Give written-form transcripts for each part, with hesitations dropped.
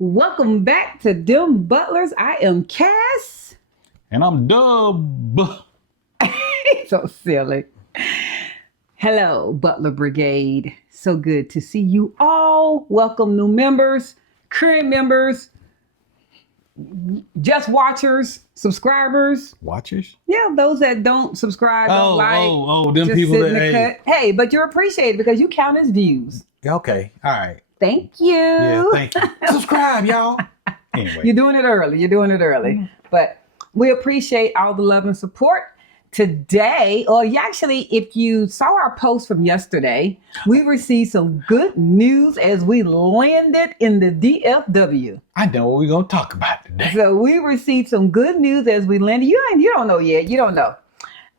Welcome back to DemButlers. I am Cass. And I'm Dub. So silly. Hello, Butler Brigade. So good to see you all. Welcome new members, current members, just watchers, subscribers. Watchers? Yeah, those that don't subscribe, don't them just people sit in that the cut. Hey, but you're appreciated because you count as views. Okay, all right. Thank you. Yeah, thank you. Subscribe, y'all. Anyway. You're doing it early. But we appreciate all the love and support. Today, if you saw our post from yesterday, we received some good news as we landed in the DFW. I know what we're going to talk about today. So we received some good news as we landed. You don't know yet. You don't know.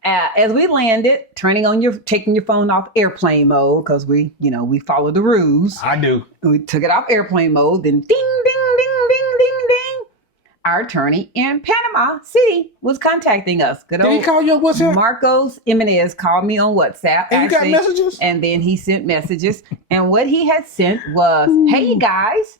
As we landed, taking your phone off airplane mode because we follow the rules. I do. We took it off airplane mode. Then ding, ding, ding, ding, ding, ding. Our attorney in Panama City was contacting us. Did he call you on WhatsApp? Marcos Jimenez called me on WhatsApp. And you got messages? And then he sent messages. And what he had sent was, hey guys,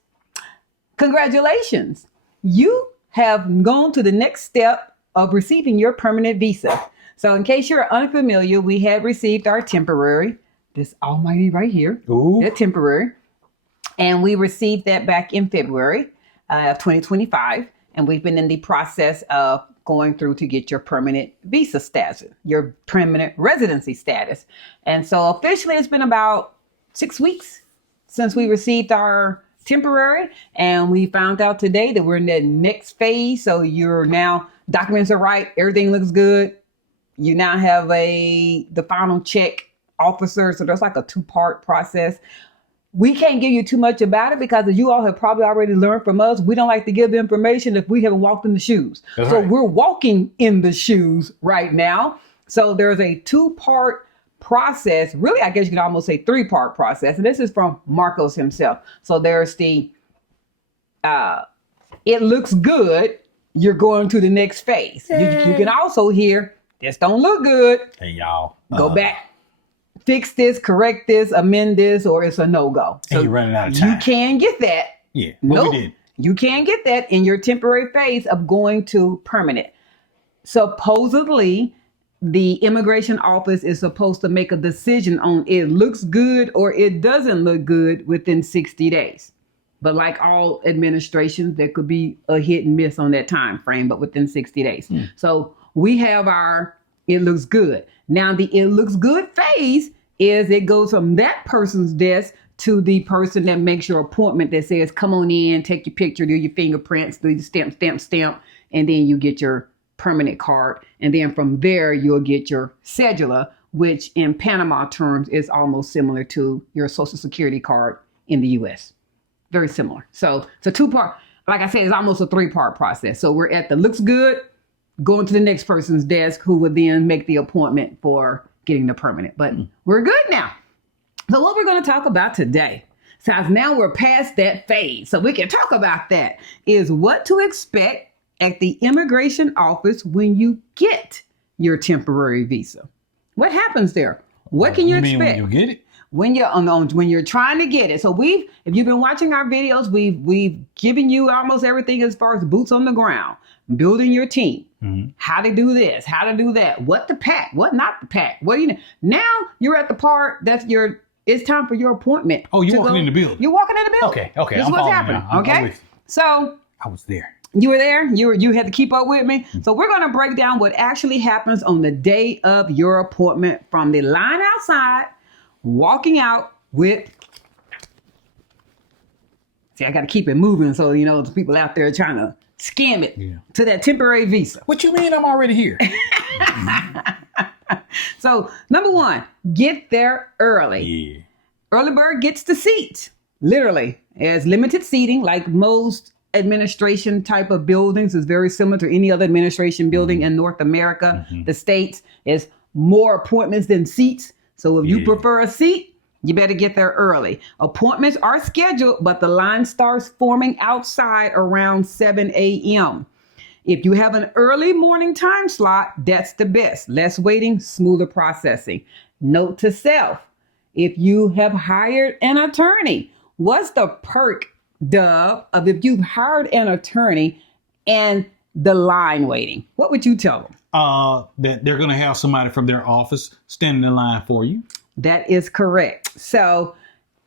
congratulations. You have gone to the next step of receiving your permanent visa. So in case you're unfamiliar, we had received our temporary, this almighty right here, that temporary. And we received that back in February of 2025. And we've been in the process of going through to get your permanent visa status, your permanent residency status. And so officially it's been about 6 weeks since we received our temporary. And we found out today that we're in the next phase. So you're now, documents are right, everything looks good. You now have the final check officer. So there's like a 2-part process. We can't give you too much about it because as you all have probably already learned from us, we don't like to give information if we haven't walked in the shoes. That's right. We're walking in the shoes right now. So there's a 2-part process. Really, I guess you could almost say 3-part process. And this is from Marcos himself. So there's the, it looks good. You're going to the next phase. You can also hear, this don't look good. Hey, y'all. Go back. Fix this, correct this, amend this, or it's a no-go. So you're running out of time. You can get that. Yeah, we did. You can get that in your temporary phase of going to permanent. Supposedly, the immigration office is supposed to make a decision on it looks good or it doesn't look good within 60 days. But like all administrations, there could be a hit and miss on that time frame, but within 60 days. So we have our it looks good. Now, the it looks good phase is it goes from that person's desk to the person that makes your appointment that says, come on in, take your picture, do your fingerprints, do your stamp, and then you get your permanent card. And then from there, you'll get your cedula, which in Panama terms is almost similar to your Social Security card in the U.S. Very similar. So it's a 2-part, like I said, it's almost a 3-part process. So we're at the looks good, going to the next person's desk who would then make the appointment for getting the permanent. But we're good now. So what we're going to talk about today, since now we're past that phase, so we can talk about that, is what to expect at the immigration office when you get your temporary visa. What happens there? What can you expect? Mean when you get it? When you're trying to get it. So if you've been watching our videos, we've given you almost everything as far as boots on the ground, building your team, how to do this, how to do that, what to pack, what not to pack. What do you know? Now you're at the part it's time for your appointment. Oh, you're walking in the building. You're walking in the building. Okay. This is what's happening. Okay. So I was there. You were there. You had to keep up with me. So we're going to break down what actually happens on the day of your appointment from the line outside, walking out with, I got to keep it moving. So, the people out there trying to scam it to that temporary visa. What you mean I'm already here? So, number 1, get there early. Yeah. Early bird gets the seat. Literally. There's limited seating like most administration type of buildings is very similar to any other administration building in North America. The States is more appointments than seats. So if you prefer a seat, you better get there early. Appointments are scheduled, but the line starts forming outside around 7 a.m. If you have an early morning time slot, that's the best. Less waiting, smoother processing. Note to self, if you have hired an attorney, what's the perk Dove, of if you've hired an attorney and the line waiting? What would you tell them? That they're going to have somebody from their office standing in line for you. That is correct. So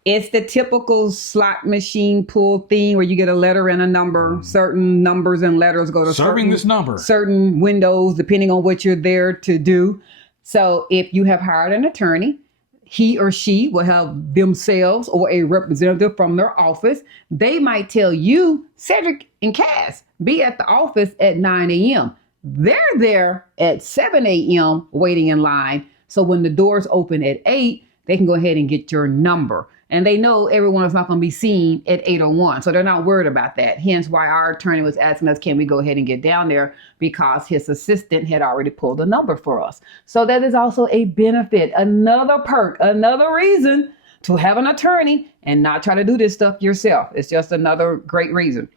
it's the typical slot machine pull thing where you get a letter and a number. Certain numbers and letters go to Serving this number. certain windows, depending on what you're there to do. So if you have hired an attorney, he or she will have themselves or a representative from their office. They might tell you, Cedric and Cass, be at the office at 9 a.m. They're there at 7 a.m. waiting in line. So when the doors open at 8, they can go ahead and get your number. And they know everyone is not going to be seen at 8:01. So they're not worried about that. Hence why our attorney was asking us, can we go ahead and get down there? Because his assistant had already pulled a number for us. So that is also a benefit, another perk, another reason to have an attorney and not try to do this stuff yourself. It's just another great reason.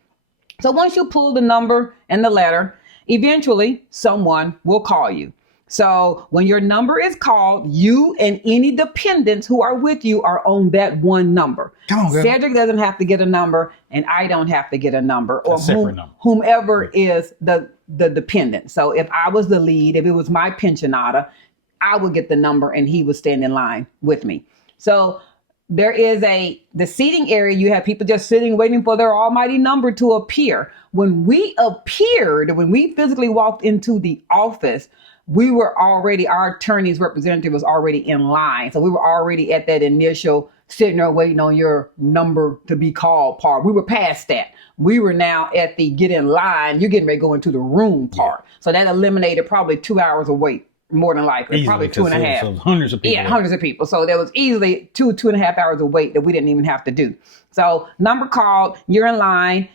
So once you pull the number and the letter, eventually someone will call you. So when your number is called, you and any dependents who are with you are on that one number. Come on, girl. Cedric doesn't have to get a number, and I don't have to get a number, or separate number. whomever is the dependent. So if I was the lead, if it was my pensionata, I would get the number and he would stand in line with me. So there is the seating area. You have people just sitting, waiting for their almighty number to appear. When we physically walked into the office, we were already, our attorney's representative was already in line. So we were already at that initial sitting there waiting on your number to be called part. We were past that. We were now at the get in line. You're getting ready to go into the room part. Yeah. So that eliminated probably 2 hours of wait, more than likely. Easily, probably 2.5. So hundreds of people. Yeah, hundreds of people. So there was easily 2.5 hours of wait that we didn't even have to do. So number called, you're in line.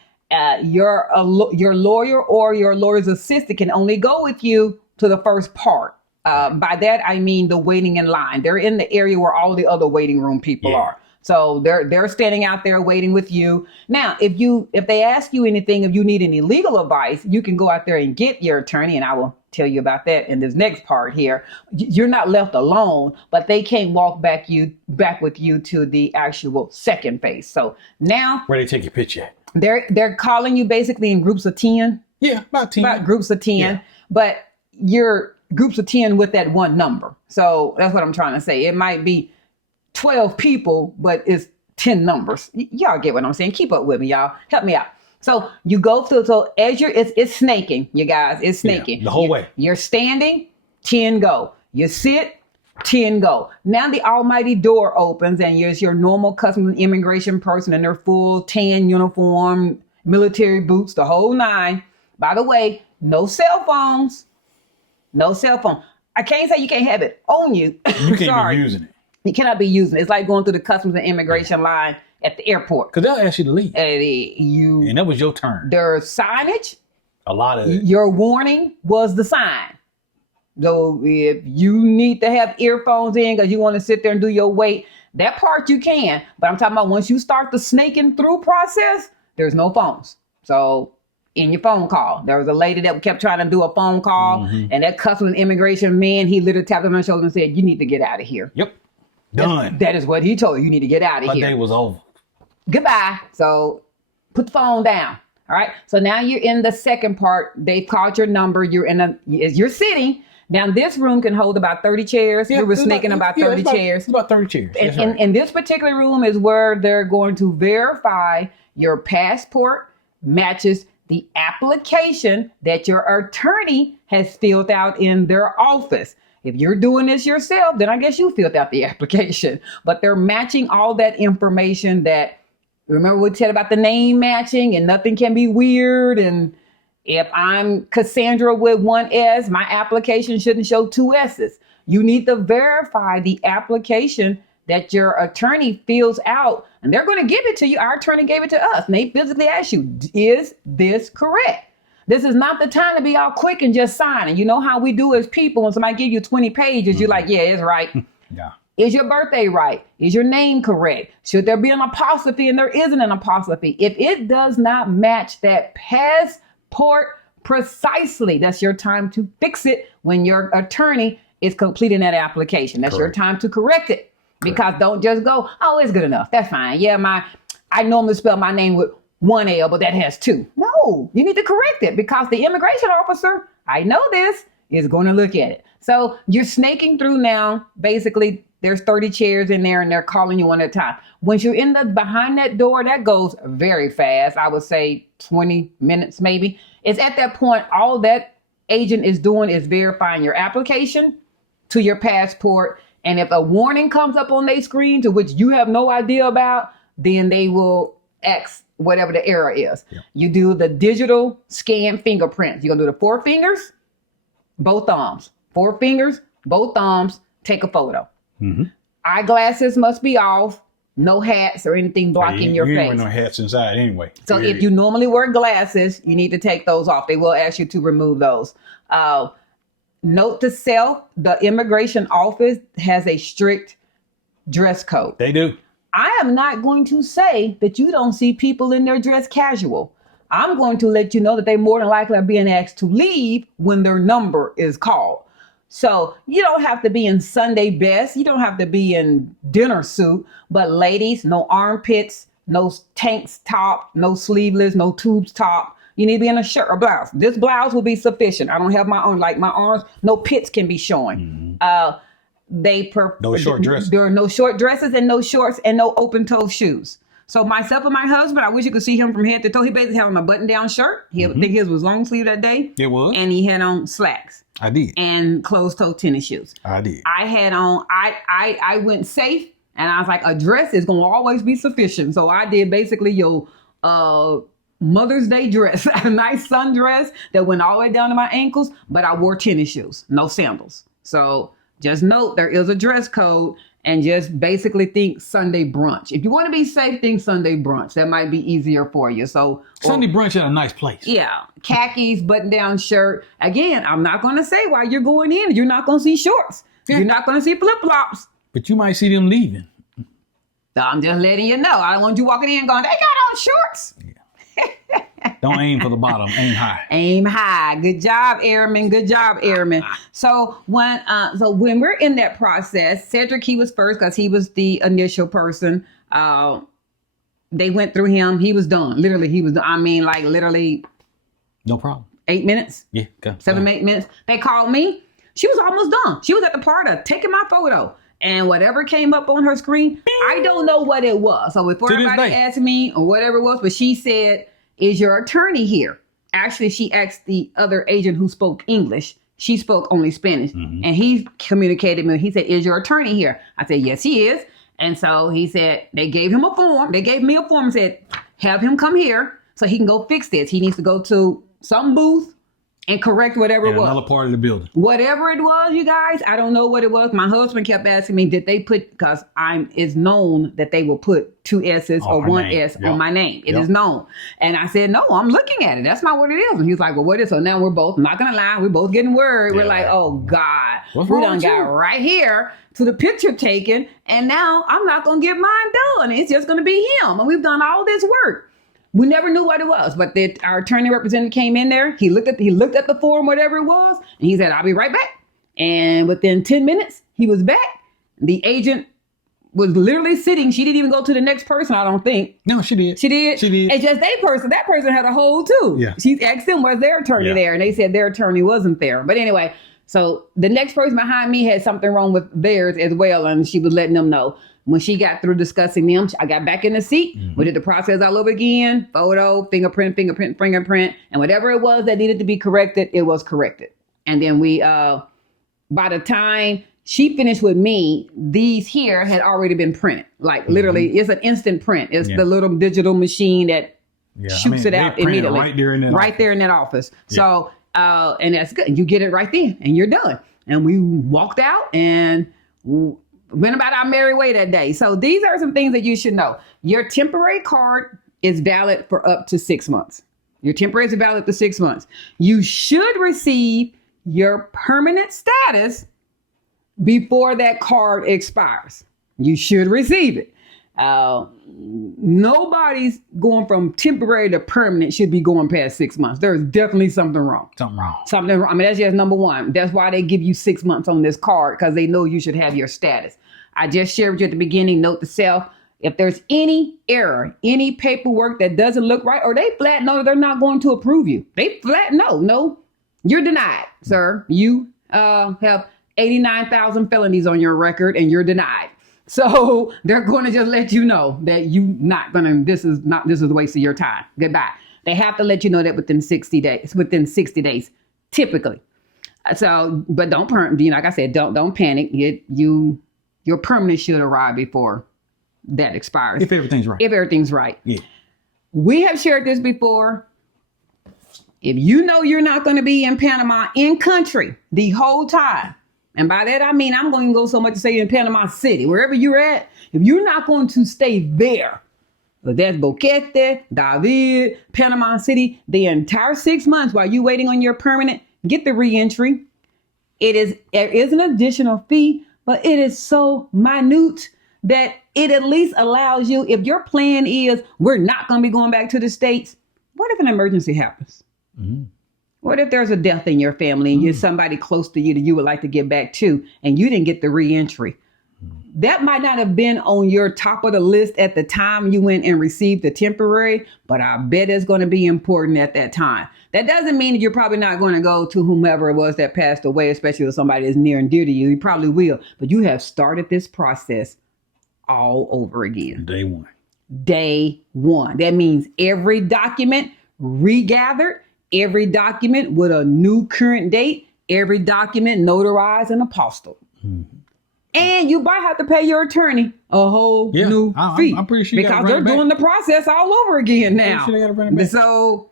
Your lawyer or your lawyer's assistant can only go with you to the first part. By that, I mean the waiting in line. They're in the area where all the other waiting room people are. So they're standing out there waiting with you. Now, if they ask you anything, if you need any legal advice, you can go out there and get your attorney, and I will tell you about that in this next part here. You're not left alone, but they can't walk back with you to the actual second phase. So now, where they take your picture at? They're calling you basically in groups of 10. Yeah, about 10. About groups of 10. Yeah. But you're groups of 10 with that one number. So that's what I'm trying to say. It might be 12 people, but it's 10 numbers. Y'all get what I'm saying? Keep up with me, y'all. Help me out. So you go through, so as it's snaking, you guys, it's snaking. Yeah, the whole way. You're standing, 10 go. You sit, 10 go. Now the almighty door opens and you're your normal customs and immigration person in their full tan uniform, military boots, the whole nine. By the way, no cell phones. No cell phone. I can't say you can't have it on you. You can't be using it. You cannot be using it. It's like going through the customs and immigration line at the airport. Because they'll ask you to leave. And that was your turn. There's signage. A lot of it. Your warning was the sign. So if you need to have earphones in because you want to sit there and do your wait, that part you can. But I'm talking about once you start the snaking through process, there's no phones. So in your phone call, there was a lady that kept trying to do a phone call, and that customs and immigration man, he literally tapped on my shoulder and said, "You need to get out of here." Yep. Done. That is what he told you. You need to get out of here. My day was over. Goodbye. So put the phone down. All right. So now you're in the second part. They've called your number. You're sitting. Now this room can hold about 30 chairs. We were snaking about 30 chairs. It's about 30 chairs. And this particular room is where they're going to verify your passport matches the application that your attorney has filled out in their office. If you're doing this yourself, then I guess you filled out the application. But they're matching all that information that, remember we said about the name matching and nothing can be weird. And if I'm Cassandra with one S, my application shouldn't show two S's. You need to verify the application that your attorney fills out, and they're going to give it to you. Our attorney gave it to us, and they physically ask you, is this correct? This is not the time to be all quick and just signing. You know how we do as people, when somebody give you 20 pages, you're like, yeah, it's right. Yeah. Is your birthday right? Is your name correct? Should there be an apostrophe? And there isn't an apostrophe. If it does not match that passport precisely, that's your time to fix it when your attorney is completing that application. That's correct. Your time to correct it. Because don't just go, oh, it's good enough. That's fine. Yeah, my I normally spell my name with one L, but that has two. No, you need to correct it because the immigration officer, I know this, is going to look at it. So you're snaking through now. Basically, there's 30 chairs in there and they're calling you one at a time. Once you're in the behind that door, that goes very fast. I would say 20 minutes maybe. It's at that point, all that agent is doing is verifying your application to your passport. And if a warning comes up on their screen to which you have no idea about, then they will X whatever the error is. Yep. You do the digital scan fingerprints. You're going to do the 4 fingers, both thumbs. 4 fingers, both thumbs, take a photo. Mm-hmm. Eyeglasses must be off. No hats or anything blocking your face. You ain't wear no hats inside anyway. So if you normally wear glasses, you need to take those off. They will ask you to remove those. Note to self, the immigration office has a strict dress code. They do. I am not going to say that you don't see people in their dress casual. I'm going to let you know that they more than likely are being asked to leave when their number is called. So you don't have to be in Sunday best. You don't have to be in dinner suit. But ladies, no armpits, no tanks top, no sleeveless, no tubes top. You need to be in a shirt or blouse. This blouse will be sufficient. I don't have my own, like my arms, no pits can be showing. Mm-hmm. No short dresses. There are no short dresses and no shorts and no open toe shoes. So myself and my husband, I wish you could see him from head to toe. He basically had on a button down shirt. I think his was long sleeve that day. It was. And he had on slacks. I did. And closed toe tennis shoes. I did. I had on, I went safe and I was like, a dress is going to always be sufficient. So I did basically your Mother's Day dress, a nice sundress that went all the way down to my ankles, but I wore tennis shoes, no sandals. So just note there is a dress code and just basically think Sunday brunch. If you want to be safe, think Sunday brunch. That might be easier for you. So Sunday brunch at a nice place. Yeah. Khakis, button down shirt. Again, I'm not going to say why you're going in. You're not going to see shorts. Yeah. You're not going to see flip-flops. But you might see them leaving. So I'm just letting you know. I don't want you walking in going, they got on shorts. Yeah. Don't aim for the bottom. Aim high. Aim high. Good job, Airman. Good job, Airman. So when we're in that process, Cedric, he was first because he was the initial person. They went through him. He was done. Literally, he was done. I mean, like literally. No problem. 8 minutes. Yeah. Go. 8 minutes. They called me. She was almost done. She was at the part of taking my photo. And whatever came up on her screen, I don't know what it was. So before everybody asked me or whatever it was, but she said, is your attorney here? Actually, she asked the other agent who spoke English. She spoke only Spanish. Mm-hmm. And he communicated me. He said, is your attorney here? I said, yes, he is. And so he said, they gave him a form. They gave me a form and said, have him come here so he can go fix this. He needs to go to some booth and correct whatever it was. Another part of the building. Whatever it was, you guys, I don't know what it was. My husband kept asking me, did they put, because it's known that they will put 2 S's or 1 S on my name. It is known. And I said, no, I'm looking at it. That's not what it is. And he's like, well, what is it? So now we're both, I'm not going to lie, we're both getting worried. Yeah. We're like, oh God, we done got right here to the picture taken. And now I'm not going to get mine done. It's just going to be him. And we've done all this work. We never knew what it was, but our attorney representative came in there. He looked at the form, whatever it was, and he said, I'll be right back. And within 10 minutes, he was back. The agent was literally sitting. She didn't even go to the next person, I don't think. No, she did. She did? It's just that person had a hold too. Yeah. She asked them, was their attorney there? And they said their attorney wasn't there. But anyway, so the next person behind me had something wrong with theirs as well, and she was letting them know. When she got through discussing them, I got back in the seat. Mm-hmm. We did the process all over again. Photo, fingerprint, and whatever it was that needed to be corrected, it was corrected. And then we, by the time she finished with me, these here had already been printed. Like literally, it's an instant print. It's the little digital machine that shoots it out immediately. Right there in that office. Yeah. So, and that's good. You get it right then and you're done. And we walked out and went about our merry way that day. So these are some things that you should know. Your temporary card is valid for up to 6 months. Your temporary is valid for 6 months. You should receive your permanent status before that card expires. You should receive it. Nobody's going from temporary to permanent should be going past 6 months. There's definitely something wrong. Something wrong. I mean, that's just number one. That's why they give you 6 months on this card, because they know you should have your status. I just shared with you at the beginning, note to self, If there's any error, any paperwork that doesn't look right, or they flat know that they're not going to approve you. They flat no, you're denied, sir. You have 89,000 felonies on your record and you're denied. So they're going to just let you know that this is a waste of your time. Goodbye. They have to let you know that within 60 days, typically. So, but don't like I said, don't panic. Your permanent should arrive before that expires. If everything's right. Yeah. We have shared this before. If you know you're not going to be in Panama in country the whole time, and by that I mean I'm going to go so much to say in Panama City, wherever you're at, if you're not going to stay there, so that's Boquete, David, Panama City, the entire 6 months while you're waiting on your permanent, get the reentry. There is an additional fee, but it is so minute that it at least allows you, if your plan is we're not going to be going back to the States, what if an emergency happens? Mm-hmm. What if there's a death in your family and you're somebody close to you that you would like to get back to and you didn't get the reentry? That might not have been on your top of the list at the time you went and received the temporary, but I bet it's going to be important at that time. That doesn't mean that you're probably not going to go to whomever it was that passed away, especially with somebody that's near and dear to you. You probably will, but you have started this process all over again. Day one. That means every document regathered, every document with a new current date, every document notarized and apostilled. Mm-hmm. And you might have to pay your attorney a whole new fee. I'm pretty sure because they're doing the process all over again now. So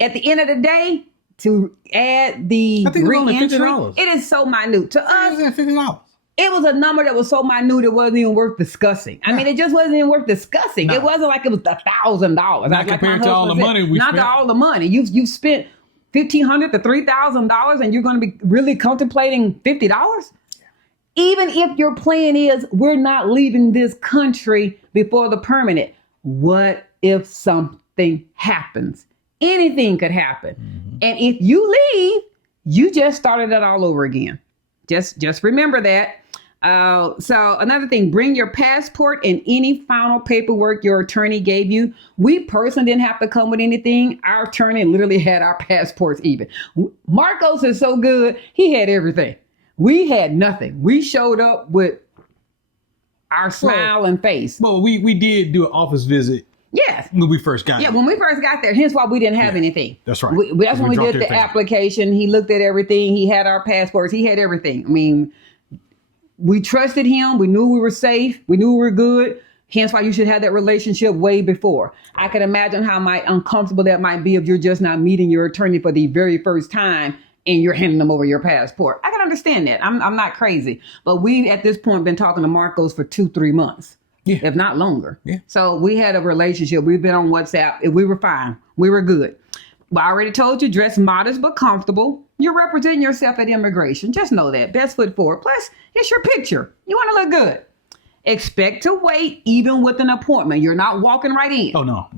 at the end of the day, to add the reentry, it is so minute. To us, $50. It was a number that was so minute it wasn't even worth discussing. I mean, it just wasn't even worth discussing. No. It wasn't like it was $1,000. Not compared to all the money we spent. Not to all the money. You spent $1,500 to $3,000 and you're going to be really contemplating $50? Even if your plan is we're not leaving this country before the permanent, what if something happens? Anything could happen. Mm-hmm. And if you leave, you just started it all over again. Just remember that. So another thing, bring your passport and any final paperwork your attorney gave you. We personally didn't have to come with anything. Our attorney literally had our passports even. Marcos is so good. He had everything. We had nothing. We showed up with our smile and face. Well, we did do an office visit. Yes. When we first got there. Yeah, when we first got there. Hence why we didn't have anything. That's right. That's when we did the application. He looked at everything. He had our passports. He had everything. I mean, we trusted him. We knew we were safe. We knew we were good. Hence why you should have that relationship way before. I can imagine how uncomfortable that might be if you're just not meeting your attorney for the very first time and you're handing them over your passport. I can understand that. I'm not crazy. But we, at this point, been talking to Marcos for 2-3 months. Yeah. If not longer. Yeah. So we had a relationship. We've been on WhatsApp. We were fine. We were good. Well, I already told you, dress modest but comfortable. You're representing yourself at immigration. Just know that. Best foot forward. Plus, it's your picture. You want to look good. Expect to wait even with an appointment. You're not walking right in. Oh, no.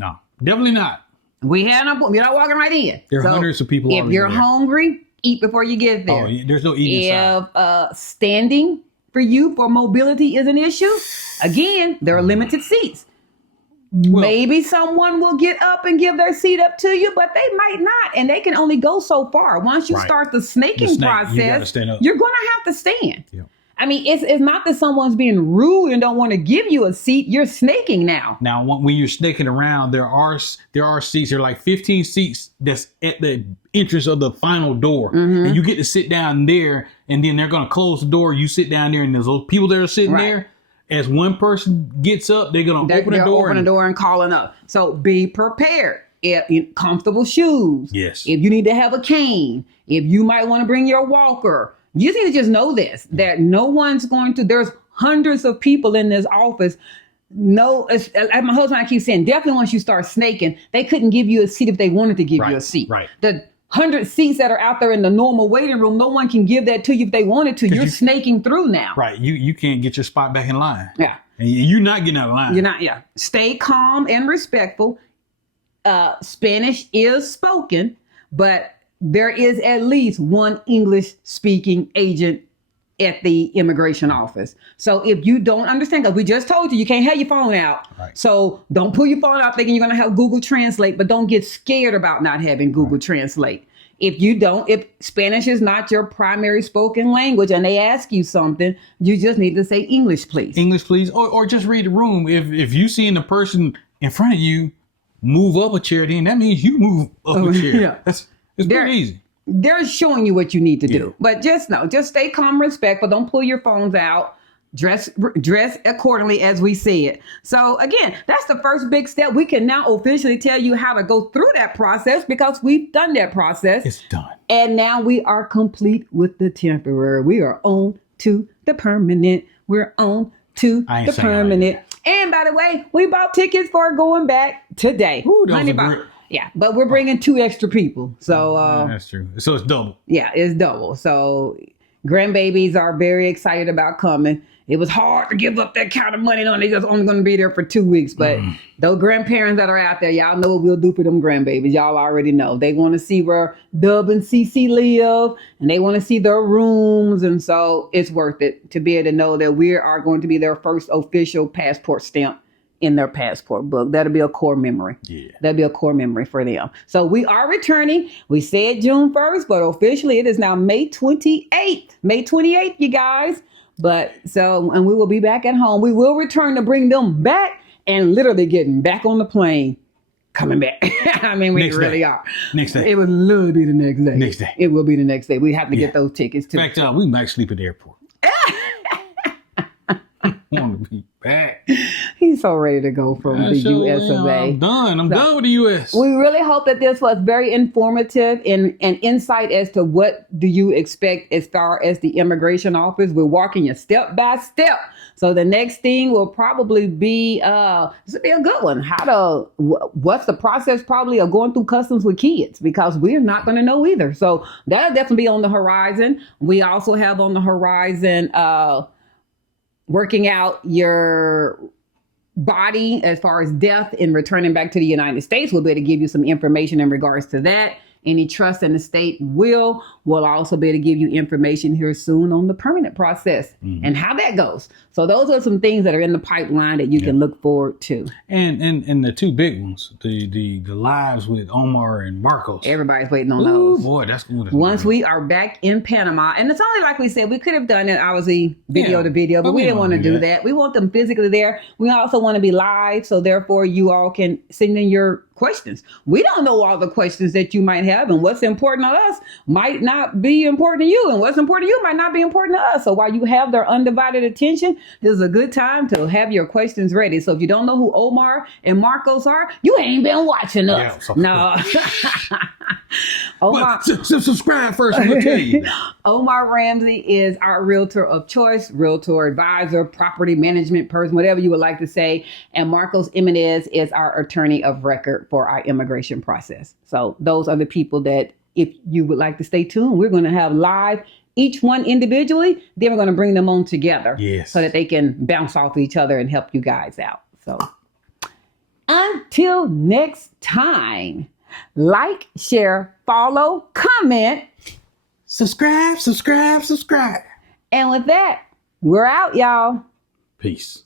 Definitely not. We had an appointment. You're not walking right in. There are hundreds of people already If you're hungry, eat before you get there. Oh, there's no eating inside. If standing for you for mobility is an issue, again, there are limited seats. Well, maybe someone will get up and give their seat up to you, but they might not. And they can only go so far. Once you start the snaking process, you're going to have to stand. Yeah. I mean, it's not that someone's being rude and don't want to give you a seat. You're snaking now. Now, when you're snaking around, there are seats. There are like 15 seats that's at the entrance of the final door. Mm-hmm. And you get to sit down there, and then they're going to close the door. You sit down there, and there's those people that are sitting there. As one person gets up, they're going to open the door and calling up. So be prepared. Comfortable shoes. Yes. If you need to have a cane. If you might want to bring your walker. You need to just know this, that no one's going to, there's hundreds of people in this office. No, as my husband and I keep saying, definitely once you start snaking, they couldn't give you a seat if they wanted to give you a seat. Right. The 100 seats that are out there in the normal waiting room, no one can give that to you if they wanted to. You're snaking through now. Right. You can't get your spot back in line. Yeah. And you're not getting out of line. You're not, yeah. Stay calm and respectful. Spanish is spoken, but there is at least one English speaking agent at the immigration office. So if you don't understand, because we just told you, you can't have your phone out. Right. So don't pull your phone out thinking you're going to have Google Translate, but don't get scared about not having Google Translate. If Spanish is not your primary spoken language and they ask you something, you just need to say English, please. English, please. Or just read the room. If you seeing the person in front of you move up a chair, then that means you move up a chair. Yeah. It's pretty easy. They're showing you what you need to do. But just stay calm, respectful. Don't pull your phones out. Dress accordingly, as we said. So again, that's the first big step. We can now officially tell you how to go through that process because we've done that process. It's done. And now we are complete with the temporary. We are on to the permanent. We're on to the permanent. And by the way, we bought tickets for going back today. Ooh, that yeah, but we're bringing 2 extra people. So that's true. So it's double. Yeah, it's double. So grandbabies are very excited about coming. It was hard to give up that kind of money on. They just only going to be there for 2 weeks. But those grandparents that are out there, y'all know what we'll do for them grandbabies. Y'all already know. They want to see where Dub and Cece live, and they want to see their rooms. And so it's worth it to be able to know that we are going to be their first official passport stamp in their passport book. That'll be a core memory. Yeah. That'll be a core memory for them. So we are returning. We said June 1st, but officially it is now May 28th. May 28th, you guys. And we will be back at home. We will return to bring them back and literally getting back on the plane, coming back. I mean, we really are. Next day. It will literally be the next day. Next day. It will be the next day. We have to get those tickets too. In fact, we might sleep at the airport. I want to be back. He's so ready to go from the US of A. I'm done. I'm done with the US. We really hope that this was very informative and insight as to what do you expect as far as the immigration office. We're walking you step by step. So the next thing will probably be, this will be a good one. What's the process probably of going through customs with kids? Because we're not going to know either. So that'll definitely be on the horizon. We also have on the horizon, working out your body as far as death and returning back to the United States. We'll be able to give you some information in regards to that. Any trust in the state will also be able to give you information here soon on the permanent process and how that goes. So those are some things that are in the pipeline that you can look forward to. And the 2 big ones, the lives with Omar and Marcos. Everybody's waiting on those. Boy, that's good. Once we are back in Panama, and it's only like we said, we could have done it obviously video to video, but we didn't want to do that. We want them physically there. We also want to be live, so therefore you all can send in your questions. We don't know all the questions that you might have, and what's important to us might not be important to you, and what's important to you might not be important to us. So while you have their undivided attention, this is a good time to have your questions ready. So if you don't know who Omar and Marcos are, you ain't been watching us. No. Omar, subscribe first. We'll tell you. Omar Ramsey is our realtor of choice, realtor advisor, property management person, whatever you would like to say. And Marcos Jimenez is our attorney of record for our immigration process. So those are the people that, if you would like to stay tuned, we're going to have live each one individually. Then we're going to bring them on together so that they can bounce off each other and help you guys out. So until next time, like, share, follow, comment, subscribe. And with that, we're out, y'all. Peace.